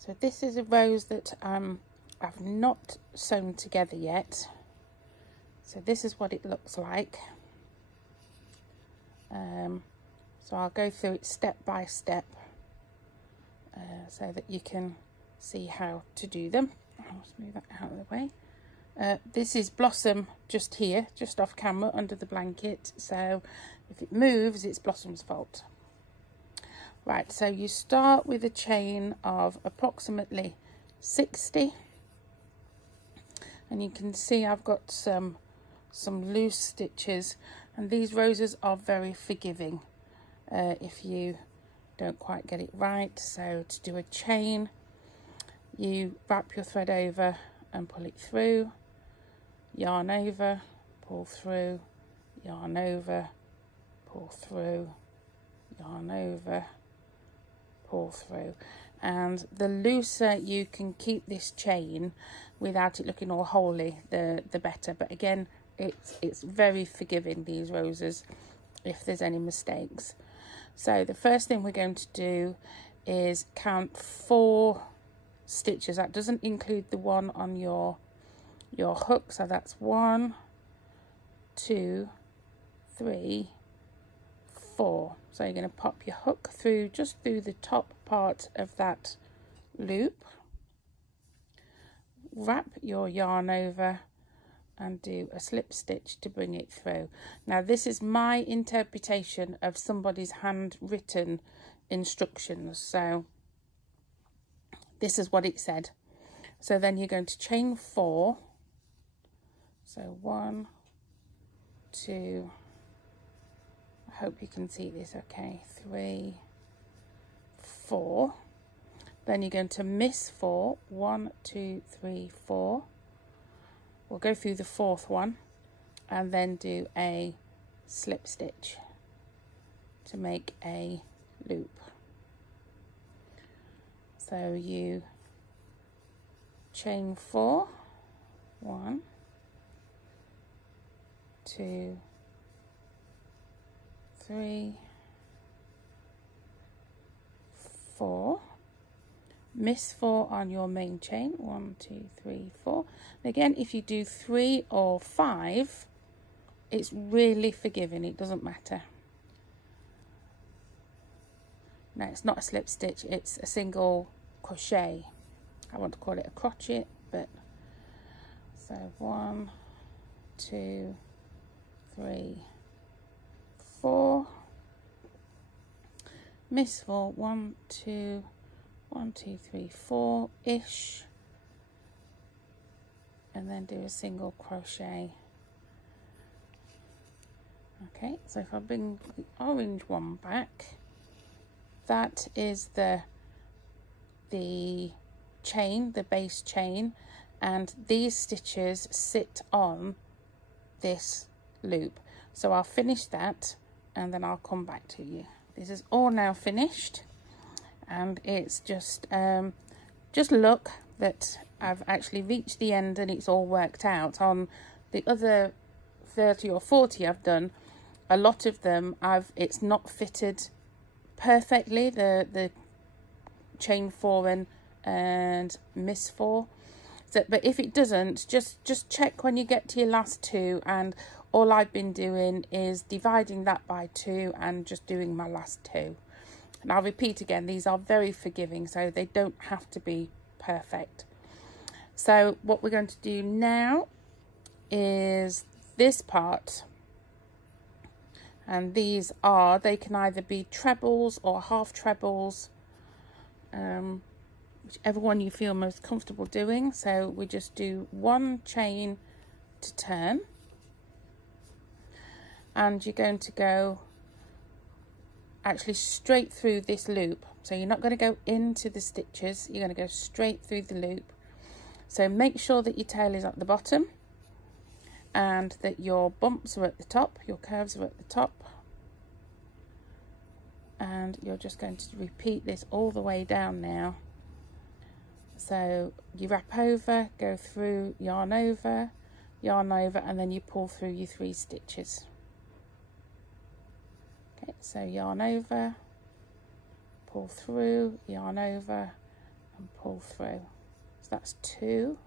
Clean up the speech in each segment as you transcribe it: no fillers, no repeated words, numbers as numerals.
So this is a rose that I've not sewn together yet. So this is what it looks like. So I'll go through it step by step so that you can see how to do them. I'll just move that out of the way. This is Blossom just here, just off camera under the blanket. So if it moves, it's Blossom's fault. Right, so you start with a chain of approximately 60. And you can see I've got some loose stitches. And these roses are very forgiving if you don't quite get it right. So to do a chain, you wrap your thread over and pull it through, yarn over, pull through, yarn over, pull through, yarn over, pull through. And the looser you can keep this chain without it looking all holy, the better. But again, it's very forgiving, these roses, if there's any mistakes. So the first thing we're going to do is count 4 stitches. That doesn't include the one on your hook. So that's 1, 2, 3, 4. So you're going to pop your hook through, just through the top part of that loop, wrap your yarn over and do a slip stitch to bring it through. Now this is my interpretation of somebody's handwritten instructions, so this is what it said. So then you're going to chain 4, so 1, 2, I hope you can see this okay, 3, 4, then you're going to miss 4, 1, 2, 3, 4. We'll go through the 4th one and then do a slip stitch to make a loop. So you chain 4, 1, 2, 3, 4. Miss 4 on your main chain, 1, 2, 3, 4. And again, if you do 3 or 5, it's really forgiving, it doesn't matter. Now it's not a slip stitch, it's a single crochet. I want to call it a crochet, but so 1, 2, 3, 4. Miss 4, 1, 2, 1, 2, 3, 4 ish, and then do a single crochet. Okay, so if I bring the orange one back, that is the chain, the base chain, and these stitches sit on this loop. So I'll finish that and then I'll come back to you. This is all now finished. And it's just look that I've actually reached the end and it's all worked out. On the other 30 or 40 I've done, a lot of them it's not fitted perfectly, the chain 4 and miss 4. So, but if it doesn't, just check when you get to your last 2, and all I've been doing is dividing that by 2 and just doing my last 2. And I'll repeat again, these are very forgiving, so they don't have to be perfect. So what we're going to do now is this part. And these they can either be trebles or half trebles, whichever one you feel most comfortable doing. So we just do 1 chain to turn. And you're going to go actually straight through this loop. So you're not going to go into the stitches, you're going to go straight through the loop. So make sure that your tail is at the bottom and that your bumps are at the top, your curves are at the top. And you're just going to repeat this all the way down now. So you wrap over, go through, yarn over, and then you pull through your 3 stitches. Okay, so yarn over, pull through, yarn over, and pull through. So that's 2.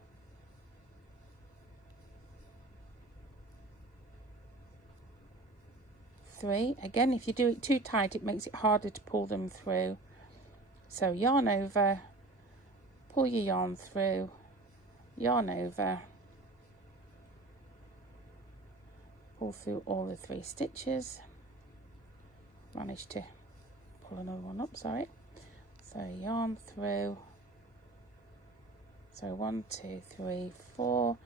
3. Again, if you do it too tight, it makes it harder to pull them through. So yarn over, pull your yarn through, yarn over, pull through all the 3 stitches. Managed to pull another one up, sorry. So yarn through, so 1, 2, 3, 4,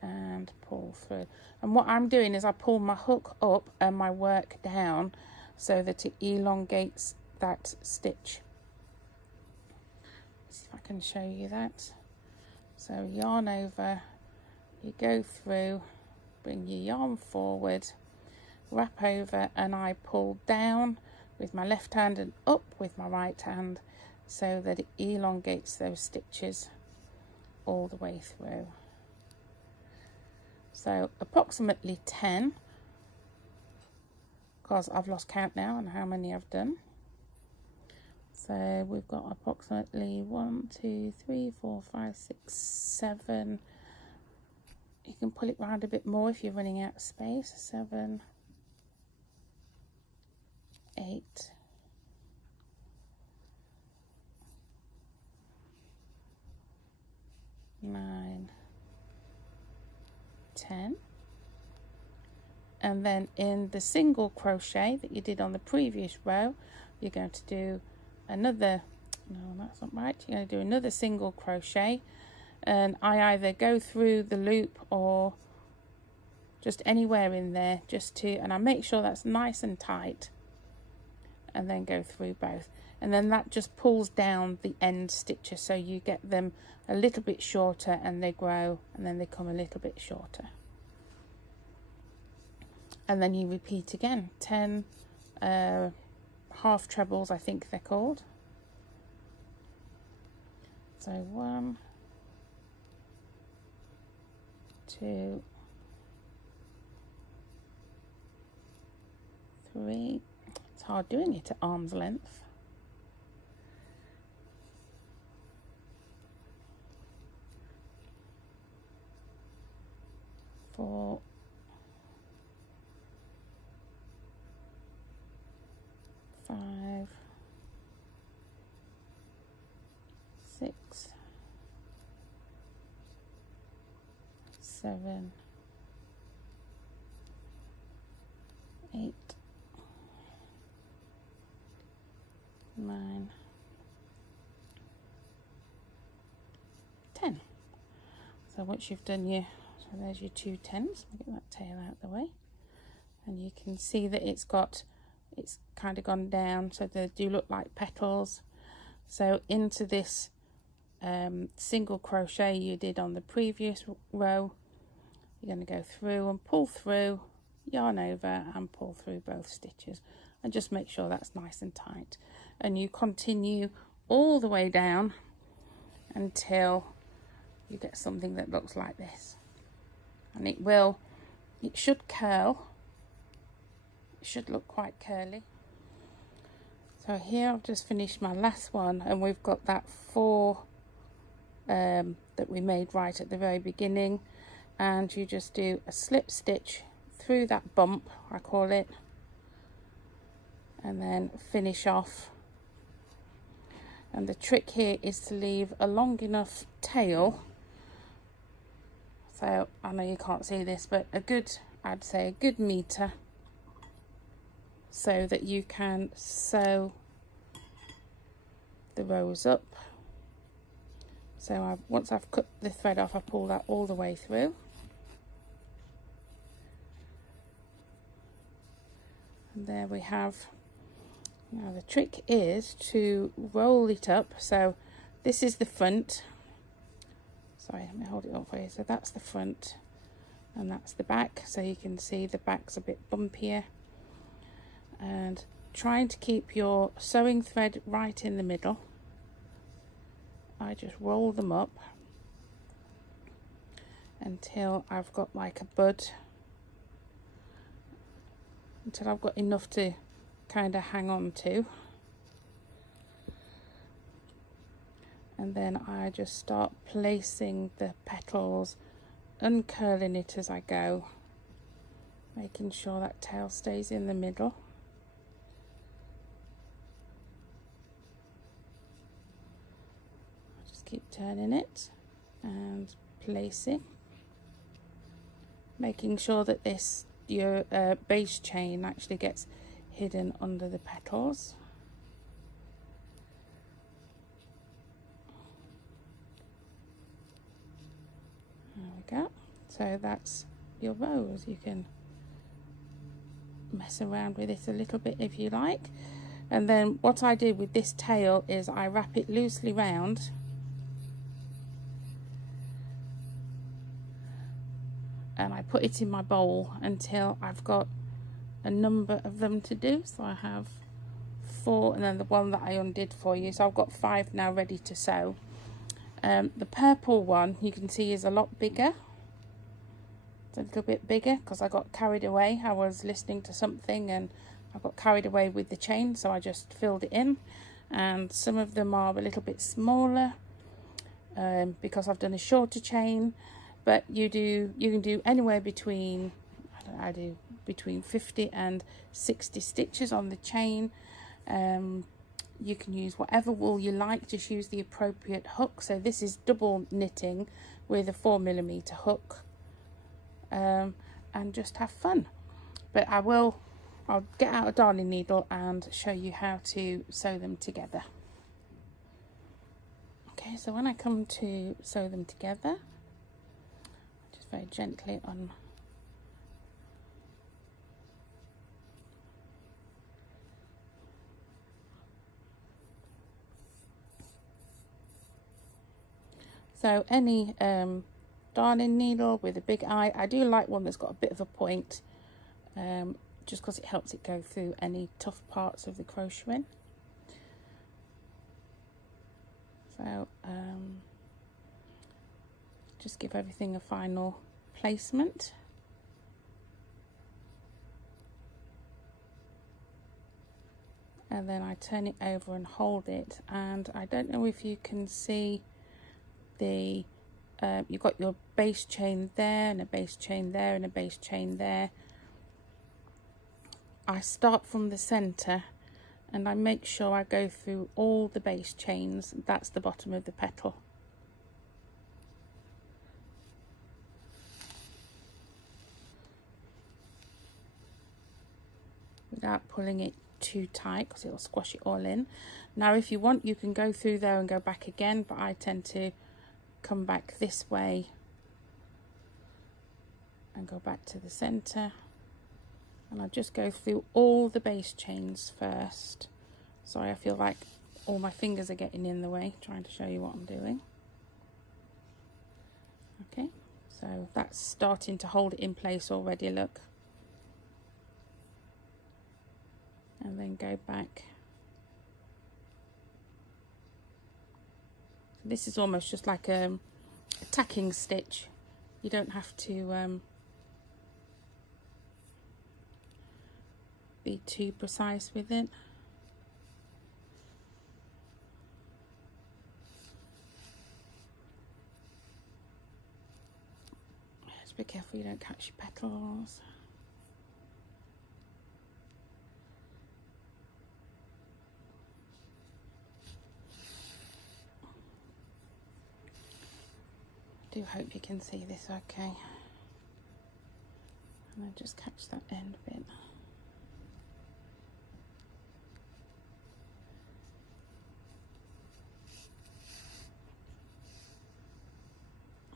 and pull through. And what I'm doing is I pull my hook up and my work down so that it elongates that stitch. Let's see if I can show you that. So yarn over, you go through, bring your yarn forward, wrap over, and I pull down with my left hand and up with my right hand so that it elongates those stitches all the way through. So approximately 10, because I've lost count now on how many I've done. So we've got approximately 1, 2, 3, 4, 5, 6, 7. You can pull it round a bit more if you're running out of space. 7, 8, 9, 10. And then in the single crochet that you did on the previous row, you're going to do another, no, that's not right, you're going to do another single crochet, and I either go through the loop or just anywhere in there, just to, and I make sure that's nice and tight, and then go through both, and then that just pulls down the end stitches, so you get them a little bit shorter and they grow, and then they come a little bit shorter, and then you repeat again. 10 half trebles, I think they're called. So 1, 2, 3. It's hard doing it at arm's length. 4, 5, 6, 7, 8, 9, 10. So once you've done your, so there's your 2 10s. Get that tail out the way, and you can see that it's kind of gone down, so they do look like petals. So into this single crochet you did on the previous row, you're going to go through and pull through, yarn over and pull through both stitches, and just make sure that's nice and tight, and you continue all the way down until you get something that looks like this, and it should curl. It should look quite curly. So here I've just finished my last one, and we've got that 4 that we made right at the very beginning, and you just do a slip stitch through that bump, I call it, and then finish off. And the trick here is to leave a long enough tail, so I know you can't see this, but I'd say a good metre, so that you can sew the rows up. So once I've cut the thread off, I pull that all the way through, and there we have. Now the trick is to roll it up. So this is the front. Sorry, let me hold it up for you. So that's the front and that's the back. So you can see the back's a bit bumpier. And trying to keep your sewing thread right in the middle, I just roll them up until I've got like a bud, until I've got enough to kind of hang on to, and then I just start placing the petals, uncurling it as I go, making sure that tail stays in the middle. Just keep turning it and placing, making sure that your base chain actually gets hidden under the petals. There we go. So that's your rose. You can mess around with it a little bit if you like. And then what I do with this tail is I wrap it loosely round, and I put it in my bowl until I've got a number of them to do. So I have 4, and then the one that I undid for you. So I've got 5 now ready to sew. The purple one you can see is a lot bigger. It's a little bit bigger because I got carried away. I was listening to something and I got carried away with the chain, so I just filled it in. And some of them are a little bit smaller because I've done a shorter chain. But you can do anywhere between, I do between 50 and 60 stitches on the chain. You can use whatever wool you like, just use the appropriate hook. So this is double knitting with a 4mm hook, and just have fun. But I'll get out a darning needle and show you how to sew them together. Okay, so when I come to sew them together, just very gently on. So any darning needle with a big eye. I do like one that's got a bit of a point, just because it helps it go through any tough parts of the crocheting. So just give everything a final placement. And then I turn it over and hold it, and I don't know if you can see the you've got your base chain there and a base chain there and a base chain there. I start from the center and I make sure I go through all the base chains. That's the bottom of the petal. Without pulling it too tight because it'll squash it all in. Now if you want, you can go through there and go back again, but I tend to come back this way and go back to the center, and I just go through all the base chains first. Sorry, I feel like all my fingers are getting in the way trying to show you what I'm doing. Okay, so that's starting to hold it in place already, look. And then go back. This is almost just like a tacking stitch. You don't have to be too precise with it. Just be careful you don't catch your petals. I do hope you can see this okay. And I just catch that end bit.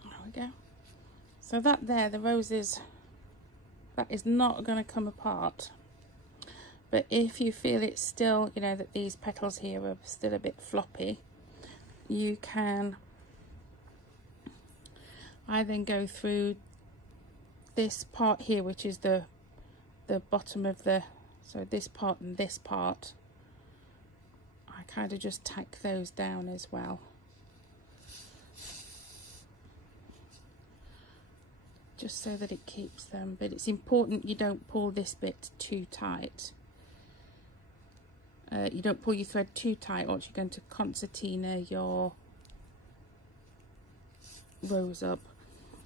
There we go. So that there, the roses, that is not going to come apart. But if you feel it's still, you know, that these petals here are still a bit floppy, you can, I then go through this part here, which is the bottom of the, so this part and this part, I kind of just tack those down as well. Just so that it keeps them, but it's important you don't pull this bit too tight. You don't pull your thread too tight, or you're going to concertina your rows up.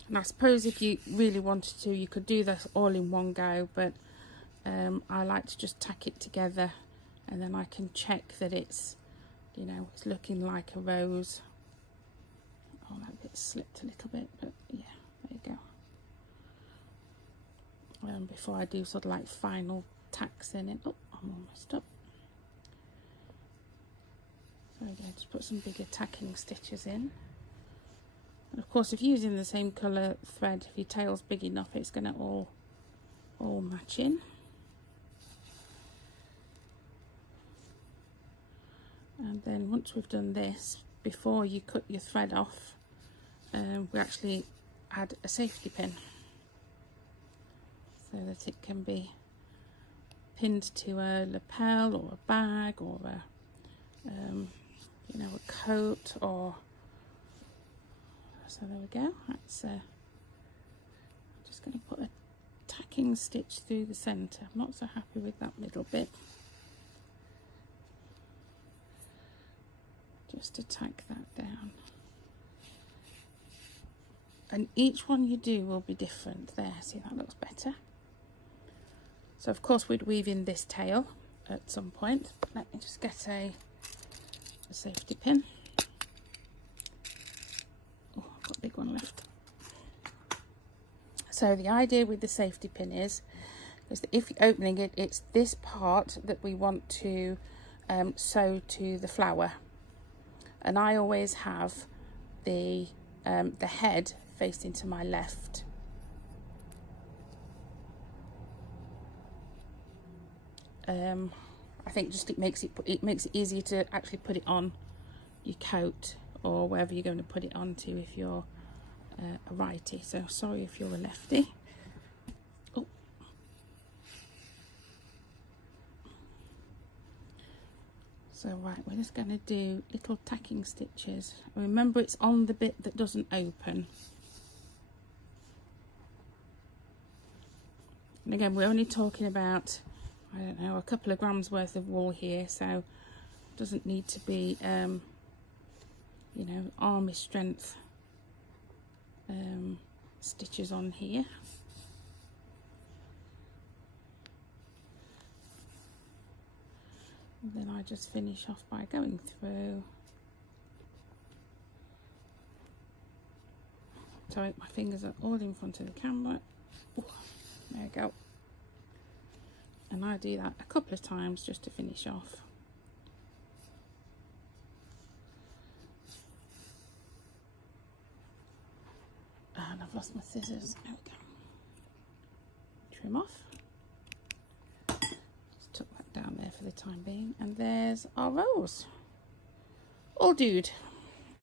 And I suppose if you really wanted to, you could do this all in one go, but I like to just tack it together, and then I can check that it's, you know, it's looking like a rose. Oh, that bit slipped a little bit, but yeah, there you go. Before I do sort of like final tacks in it. Oh, I'm almost up. So I'm going to put some bigger tacking stitches in. And of course, if you're using the same colour thread, if your tail's big enough, it's going to all match in. And then once we've done this, before you cut your thread off, we actually add a safety pin so that it can be pinned to a lapel or a bag or a you know, a coat, or so there we go. That's I'm just going to put a tacking stitch through the centre. I'm not so happy with that middle bit. Just to tack that down. And each one you do will be different. There, see, that looks better. So of course we'd weave in this tail at some point. Let me just get a safety pin. Oh, I've got a big one left. So the idea with the safety pin is that if you're opening it, it's this part that we want to sew to the flower. And I always have the head facing to my left. I think just it makes it easier to actually put it on your coat or wherever you're going to put it onto if you're a righty. So sorry if you're a lefty. Oh. So right, we're just going to do little tacking stitches. Remember, it's on the bit that doesn't open. And again, we're only talking about, I don't know, a couple of grams worth of wool here, so it doesn't need to be, you know, army strength stitches on here. And then I just finish off by going through. So my fingers are all in front of the camera. Ooh, there we go. And I do that a couple of times just to finish off. And I've lost my scissors. There we go. Trim off. Tuck that down there for the time being, and there's our rose all dude.